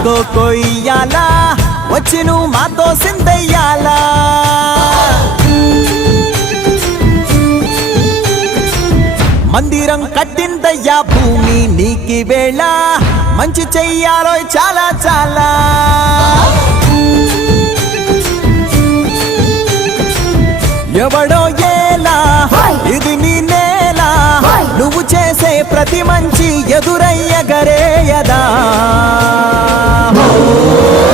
కొయ్యాలా వచ్చి నువ్వు మాతో సిందయ్యాలా మందిరం కట్టిందయ్యా భూమి నీకి వేళ మంచి చెయ్యాలో చాలా చాలా ఎవడో ఏలా ఇది నీ నేల నువ్వు చేసే ప్రతి మంచి ఎదురయ్య గరేయదా